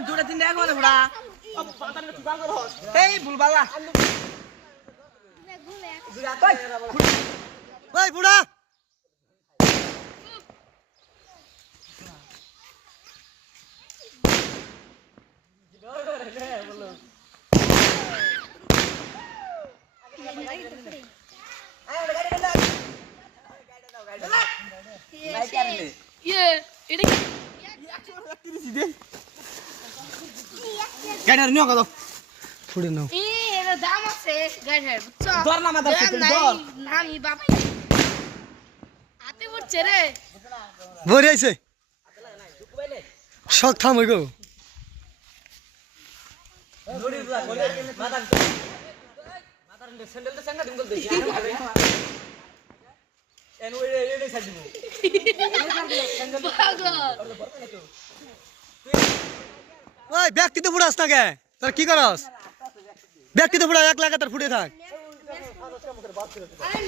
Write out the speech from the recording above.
দুটা তিনটা এক মানে বুড়া এই ভুলবালা ওই বুড়া গাড়ি নিও কত ফুড়ে নাও এর দাম আছে গাড়ির বুঝছো ধর না মাথা থেকে ধর নামি বাবা হাতে পড়ছে রে ভরে আইছে শখ থাম হই গো দড়ি বলে মাথা মাথা রে স্যান্ডেল তো সঙ্গে দিমগল দেই এন ওই রে সাইড দিমু ওই ব্যক্তি তো বুড়াস না কে তোর কি করস ব্যক্তি তো বুড়া এক লাগাতার ফুটে থাক আরে